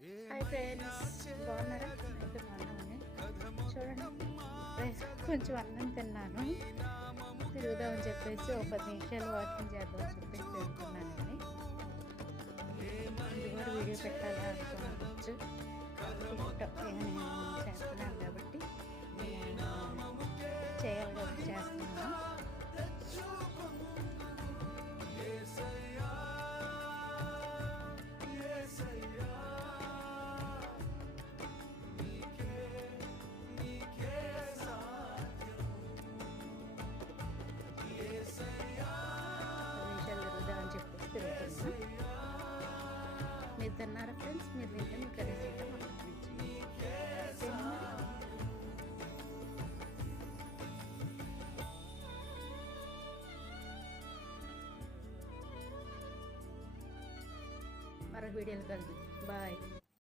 Hi friends, బాగున్నారా? అయితే బాగున్నామని చూడండి. కొంచెం అన్నం తిన్నాను, తిరుగుదామని చెప్పేసి ఒక 10 నిమిషాలు వాకింగ్ చేద్దామని చెప్పేసి తిరుగుతున్నానండి. ఇది కూడా వీడియో పెట్టాలా అనుకోవచ్చు, నేను చేస్తున్నాను కాబట్టి చేయాలి కాబట్టి చేస్తున్నాను. మీరు తిన్నారా ఫ్రెండ్స్? మీరు తింటే మీకు కర్రీస్ అయితే మరొక వీడియోలు కలుద్దాం. బాయ్.